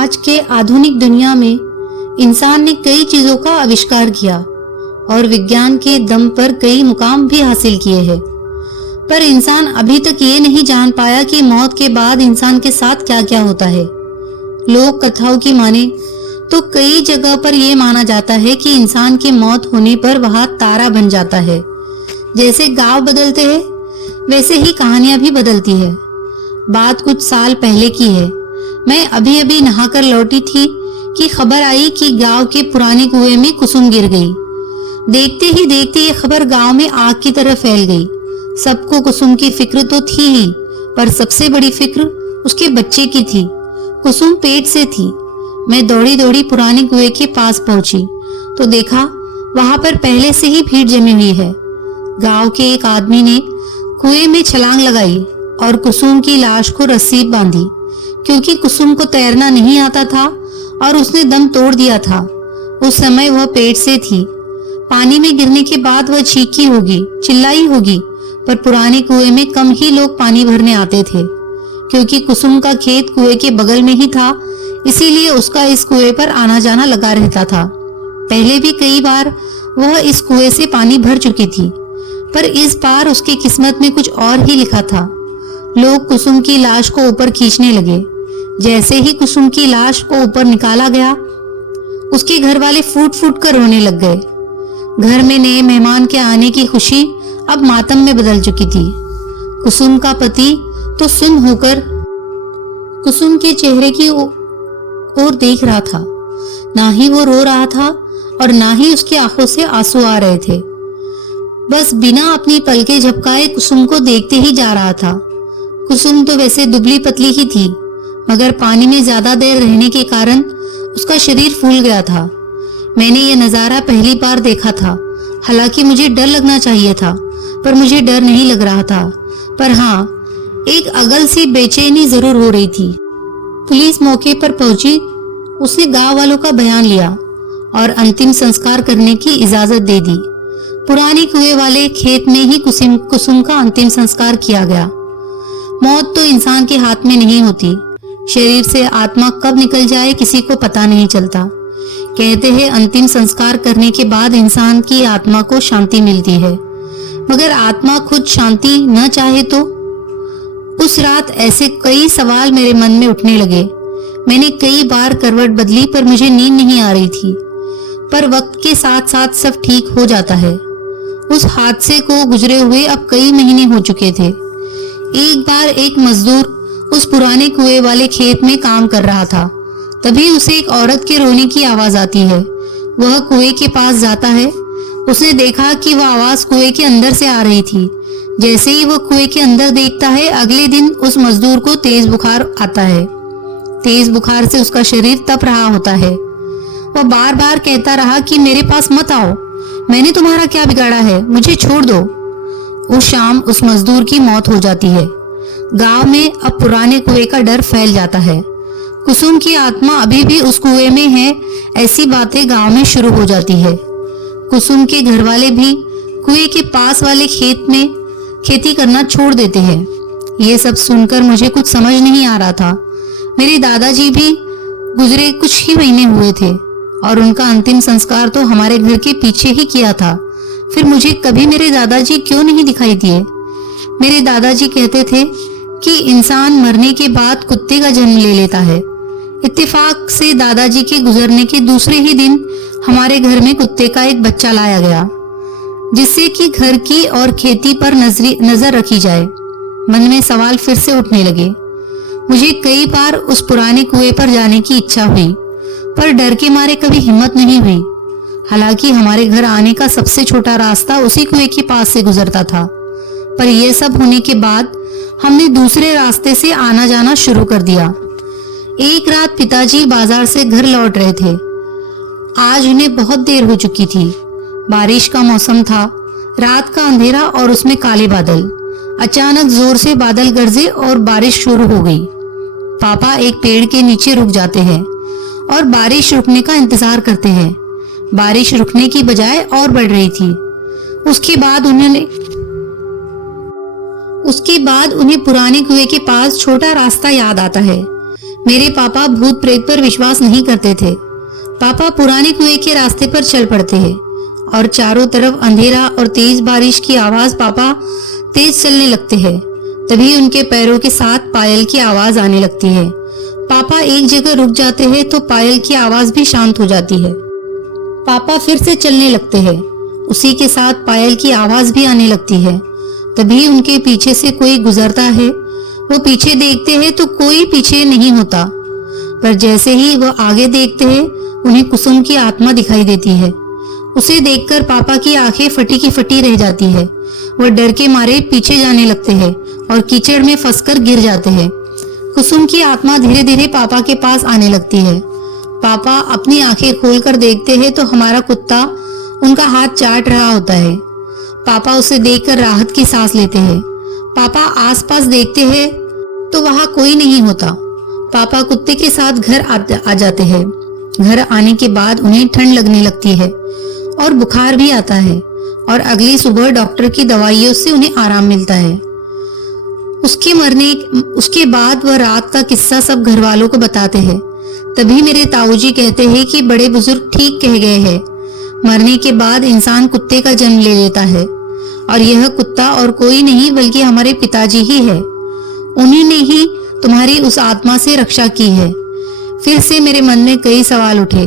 आज के आधुनिक दुनिया में इंसान ने कई चीजों का आविष्कार किया और विज्ञान के दम पर कई मुकाम भी हासिल किए हैं, पर इंसान अभी तक ये नहीं जान पाया कि मौत के बाद इंसान के साथ क्या क्या होता है। लोक कथाओं की माने तो कई जगह पर यह माना जाता है कि इंसान की मौत होने पर वह तारा बन जाता है। जैसे गांव बदलते हैं वैसे ही कहानियां भी बदलती है। बात कुछ साल पहले की है। मैं अभी अभी नहाकर लौटी थी कि खबर आई कि गांव के पुराने कुएं में कुसुम गिर गई। देखते ही देखते ये खबर गांव में आग की तरह फैल गई। सबको कुसुम की फिक्र तो थी ही, पर सबसे बड़ी फिक्र उसके बच्चे की थी। कुसुम पेट से थी। मैं दौड़ी दौड़ी पुराने कुएं के पास पहुंची तो देखा वहां पर पहले से ही भीड़ जमी हुई है। गांव के एक आदमी ने कुएं में छलांग लगाई और कुसुम की लाश को रस्सी बांधी, क्योंकि कुसुम को तैरना नहीं आता था और उसने दम तोड़ दिया था। उस समय वह पेट से थी। पानी में गिरने के बाद वह चीखी होगी, चिल्लाई होगी, पर पुराने कुएं में कम ही लोग पानी भरने आते थे। क्योंकि कुसुम का खेत कुएं के बगल में ही था, इसीलिए उसका इस कुएं पर आना जाना लगा रहता था। पहले भी कई बार वह इस कुएं से पानी भर चुकी थी, पर इस बार उसकी किस्मत में कुछ और ही लिखा था। लोग कुसुम की लाश को ऊपर खींचने लगे। जैसे ही कुसुम की लाश को ऊपर निकाला गया, उसके घर वाले फूट फूट कर रोने लग गए। घर में नए मेहमान के आने की खुशी अब मातम में बदल चुकी थी। कुसुम का पति तो सुन्न होकर कुसुम के चेहरे की ओर देख रहा था। ना ही वो रो रहा था और ना ही उसकी आंखों से आंसू आ रहे थे। बस बिना अपनी पलकें झपकाए कुसुम को देखते ही जा रहा था। कुसुम तो वैसे दुबली पतली ही थी, मगर पानी में ज्यादा देर रहने के कारण उसका शरीर फूल गया था। मैंने यह नजारा पहली बार देखा था। हालांकि मुझे डर लगना चाहिए था, पर मुझे डर नहीं लग रहा था। पर हाँ, एक अगल सी बेचैनी जरूर हो रही थी। पुलिस मौके पर पहुंची। उसने गांव वालों का बयान लिया और अंतिम संस्कार करने की इजाजत दे दी। पुराने कुएं वाले खेत में ही कुसुम का अंतिम संस्कार किया गया। मौत तो इंसान के हाथ में नहीं होती। शरीर से आत्मा कब निकल जाए किसी को पता नहीं चलता। कहते हैं अंतिम संस्कार करने के बाद इंसान की आत्मा को शांति मिलती है, मगर आत्मा खुद शांति न चाहे तो? उस रात ऐसे कई सवाल मेरे मन में उठने लगे। मैंने कई बार करवट बदली, पर मुझे नींद नहीं आ रही थी। पर वक्त के साथ साथ सब ठीक हो जाता है। उस हादसे को गुजरे हुए अब कई महीने हो चुके थे। एक बार एक मजदूर उस पुराने कुएं वाले खेत में काम कर रहा था। तभी उसे एक औरत के रोने की आवाज आती है। वह कुएं के पास जाता है। उसने देखा कि वह आवाज कुएं के अंदर से आ रही थी। जैसे ही वह कुएं के अंदर देखता है, अगले दिन उस मजदूर को तेज बुखार आता है। तेज बुखार से उसका शरीर तप रहा होता है। वह बार बार कहता रहा कि मेरे पास मत आओ, मैंने तुम्हारा क्या बिगाड़ा है, मुझे छोड़ दो। उस शाम उस मजदूर की मौत हो जाती है। गांव में अब पुराने कुएं का डर फैल जाता है। कुसुम की आत्मा अभी भी उस कुएं में है, ऐसी बातें गांव में शुरू हो जाती है। कुसुम के घर वाले भी कुएं के पास वाले खेत में खेती करना छोड़ देते हैं। ये सब सुनकर मुझे कुछ समझ नहीं आ रहा था। मेरे दादाजी भी गुजरे कुछ ही महीने हुए थे और उनका अंतिम संस्कार तो हमारे घर के पीछे ही किया था। फिर मुझे कभी मेरे दादाजी क्यों नहीं दिखाई दिए? मेरे दादाजी कहते थे कि इंसान मरने के बाद कुत्ते का जन्म ले लेता है। इत्तेफाक से दादाजी के गुजरने के दूसरे ही दिन हमारे घर में कुत्ते का एक बच्चा लाया गया, जिससे कि घर की और खेती पर नजर रखी जाए। मन में सवाल फिर से उठने लगे। मुझे कई बार उस पुराने कुएं पर जाने की इच्छा हुई, पर डर के मारे कभी हिम्मत नहीं हुई। हालांकि हमारे घर आने का सबसे छोटा रास्ता उसी कुएं के पास से गुजरता था, पर यह सब होने के बाद हमने दूसरे रास्ते से आना जाना शुरू कर दिया। एक रात पिताजी बाजार से घर लौट रहे थे। आज उन्हें बहुत देर हो चुकी थी। बारिश का मौसम था। रात का अंधेरा और उसमें काले बादल। अचानक जोर से बादल गरजे और बारिश शुरू हो गई। पापा एक पेड़ के नीचे रुक जाते हैं और बारिश रुकने का इंतजार करते हैं। बारिश रुकने की बजाय और बढ़ रही थी। उसके बाद उन्हें पुराने कुएं के पास छोटा रास्ता याद आता है। मेरे पापा भूत प्रेत पर विश्वास नहीं करते थे। पापा पुराने कुएं के रास्ते पर चल पड़ते हैं और चारों तरफ अंधेरा और तेज बारिश की आवाज पापा तेज चलने लगते हैं। तभी उनके पैरों के साथ पायल की आवाज आने लगती है। पापा एक जगह रुक जाते हैं तो पायल की आवाज भी शांत हो जाती है। पापा फिर से चलने लगते हैं, उसी के साथ पायल की आवाज भी आने लगती है। तभी उनके पीछे से कोई गुजरता है। वो पीछे देखते हैं तो कोई पीछे नहीं होता, पर जैसे ही वो आगे देखते हैं उन्हें कुसुम की आत्मा दिखाई देती है। उसे देखकर पापा की आंखें फटी की फटी रह जाती है। वो डर के मारे पीछे जाने लगते हैं और कीचड़ में फंसकर गिर जाते हैं। कुसुम की आत्मा धीरे धीरे पापा के पास आने लगती है। पापा अपनी आंखें खोलकर देखते हैं तो हमारा कुत्ता उनका हाथ चाट रहा होता है। पापा उसे देखकर राहत की सांस लेते हैं। पापा आसपास देखते हैं तो वहां कोई नहीं होता। पापा कुत्ते के साथ घर आ जाते हैं। घर आने के बाद उन्हें ठंड लगने लगती है और बुखार भी आता है और अगली सुबह डॉक्टर की दवाइयों से उन्हें आराम मिलता है। उसके बाद वह रात का किस्सा सब घर वालों को बताते हैं। तभी मेरे ताऊजी कहते हैं कि बड़े बुजुर्ग ठीक कह गए हैं, मरने के बाद इंसान कुत्ते का जन्म ले लेता है और यह कुत्ता और कोई नहीं बल्कि हमारे पिताजी ही है। उन्हीं ने ही तुम्हारी उस आत्मा से रक्षा की है। फिर से मेरे मन में कई सवाल उठे।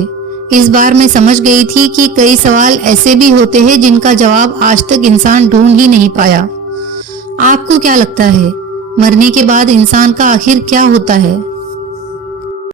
इस बार मैं समझ गई थी कि कई सवाल ऐसे भी होते हैं जिनका जवाब आज तक इंसान ढूंढ ही नहीं पाया। आपको क्या लगता है, मरने के बाद इंसान का आखिर क्या होता है?